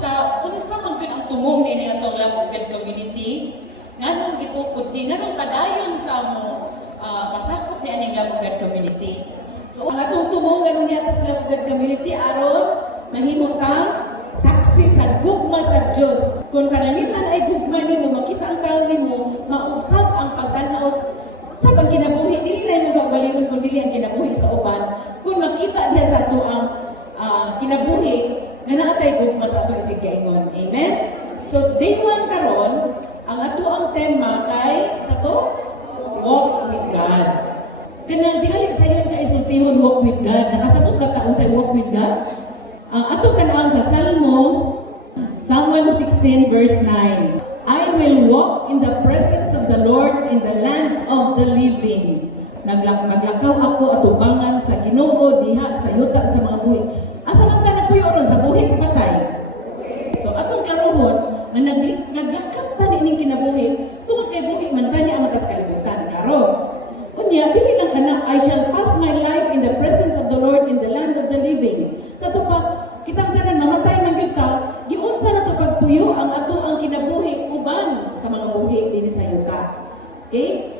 Kumusta? Unsa man gyud ang tumong ni atong Love of God community? Nganong gitukod ni nganong padayon ta mo pasakop ni aning Love of God community? So ang atong tumong ganon niya sa Love of God community aron mahimo kang saksi sa gugma sa Dios. Kung panangitan ay gugma nimo, makita ang tao nimo, mausab ang pagtanaw sa pagkinabuhi. Dili na yung gagalingon kung dili ang kinabuhi sa uban. Kung makita niya sa ato ang kinabuhi, na nakatay gugma sa ato isig kaingon. Amen? So, day 1 karon, ang ato ang tema kay sa to, walk with God. Kanang dihalik sa iyo na isultihon walk with God. Nakasabot ka taon sa walk with God? Ato kanaan sa Psalm 116 verse 9. I will walk in the presence of the Lord in the land of the living. Naglakaw ako atubangan sa Ginoo diha sa yuta sa mga buhi. Asa man ta nagpuyo ron sa buhi sa patay. So atong klarohon nga naglakaw ta ning kinabuhi tungod kay buhi man tanya ang matas kalibutan klaro. Unya dili lang kana I shall pass my life in the presence of the Lord in the land of the living. Sa to pa kitang tanan mamatay man gyud ta, giunsa na to pagpuyo ang ato ang kinabuhi uban sa mga buhi dinhi sa yuta. Okay?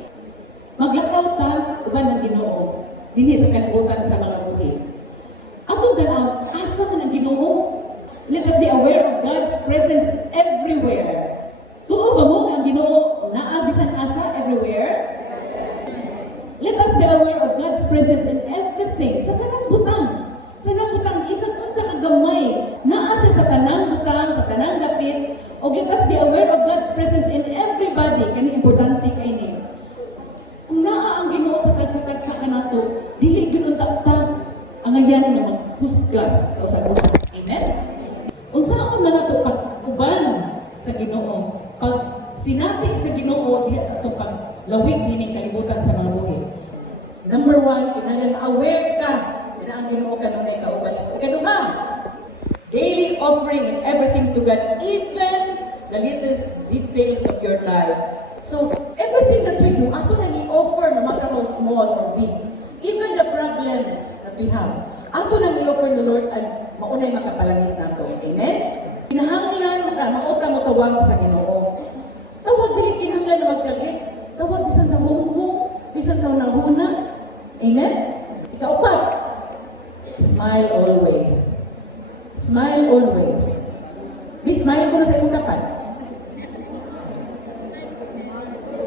Maglakaw ta uban ng Ginoo dinhi sa kalibutan sa mga buhi. Atong ganaw asa man ang Ginoo? Let us be aware of God's presence everywhere. Tuo ba mo ang Ginoo naa bisan asa everywhere? Let us be aware of God's presence in everything. Sa tanang butang. Tanang butang, isang unsa kagamay. Naa siya sa tanang butang, sa tanang dapit. O let us be aware of God's presence in everybody. Kani importante kay ni. Kung naa ang Ginoo sa tagsa-tagsa ka nato, dili gyud unta ang ayan nga maghusga sa usab-usab. Amen? Unsaon man nato pag-uban sa Ginoo? Pag sinati sa Ginoo diha sa atong paglawig dining kalibutan sa mga buhi. Number 1, kinahanglan aware ka na ang Ginoo kanunay kauban nimo. Ikaduha, daily offering and everything to God, even the littlest details of your life. So, everything that we do, ato nang i-offer no matter how small or big. Even the problems that we have, ato nang i-offer the Lord at maunay makapalangit nato. Amen? Kinahanglan ka, mauta mo tawag sa Ginoo. Tawag dili kinahanglan na magsaglit. Tawag bisan sa hungho, bisan sa unang-una. Amen? Ikaupat, smile always. Smile always. Big smile ko na sa iyong tapat.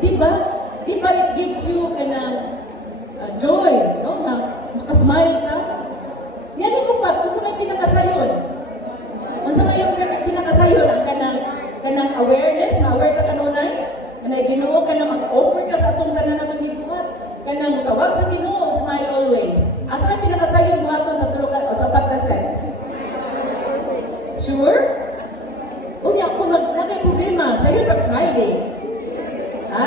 Diba? Diba it gives you joy, no? Na makasmile ka. Yan yung upat, kung sa may pinakasayon. Kung sa may pinakasayon, ang kanang awareness, ma-aware ka kanunay, na Ginoo ka na mag-offer ka sa atong tanan natong gibuhat. Kanang tawag sa Ginoo, smile always. Asa may pinakasayon buhaton sa tulo o sa 4 steps? Sure? Unya, kung nagkay problema, sa'yo pag-smile eh. Ha?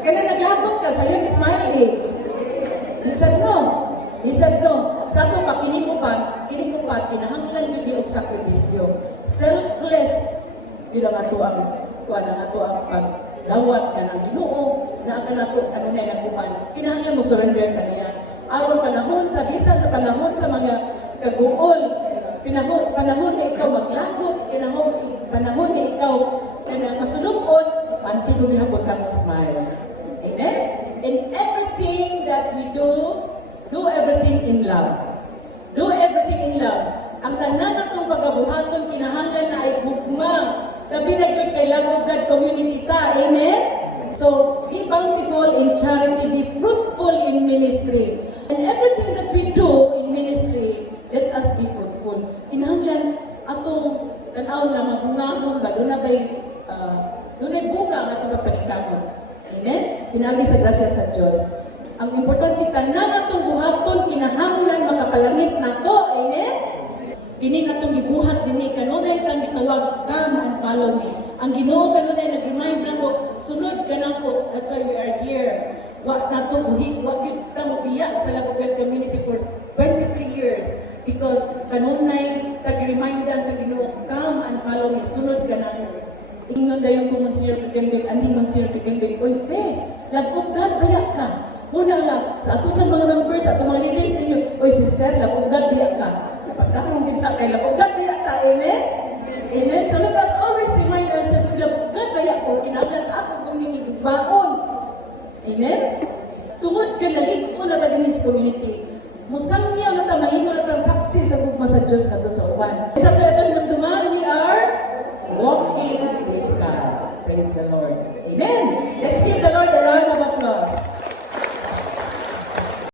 Kaya naglagot ka, sa'yo smile eh. Lisad no? Lisad no? Sa ito pa, kinikupat, kinahanglan yun yung sakripisyo. Selfless. Yun ang ato ang paglawat ka ng Ginoo, na ang nato, ano na yung kuman. Kinahanglan mo surrender ka niya. Aron panahon sa bisan sa panahon sa mga kaguol, panahon na ikaw maglagot, panahon na ikaw na masulukon, pantigod hapon na mo smile. Amen? In everything that we do everything in love. Do everything in love. Ang tanan natong pagabuhaton kinahanglan na ay gugma. Labi na yun kay Love of God community ta. Amen? So, be bountiful in charity, be fruitful in ministry. And everything that we do in ministry, let us be fruitful. Kinahanglan atong tanaw na mabungahon ba, doon na bunga ang atong pagpanikamot. Amen? Pinagi sa grasya sa Diyos. Ang importante, tanan atong buhaton, kinahanglan makapalangit na to. Amen? Kini atong gibuhat dinhi kanunay tang gitawag come and follow me. Ang Ginoo kanunay nag-remind nato sunod kanako. That's why we are here. Wa nato buhi, wa gyud ta mopiya sa Love of God community for 23 years because kanunay tag-remindan sa Ginoo come and follow me. Sunod kanako. Ingon dayon ko Monsignor Pikenbig, ani Monsignor Pikenbig, oy fe, Love of God biya ka. Muna nga sa ato sa mga members, sa ato mga leaders ninyo, oy sister, Love of God biya ka. Pagtarong din na kay Love of God biya ta. Amen? Amen. So baon. Amen? Tungod ka nalig-o na ta dinhi sa community. Musangyaw na ta mahimo na ta saksi sa gugma sa Dios kadto sa uban. Sa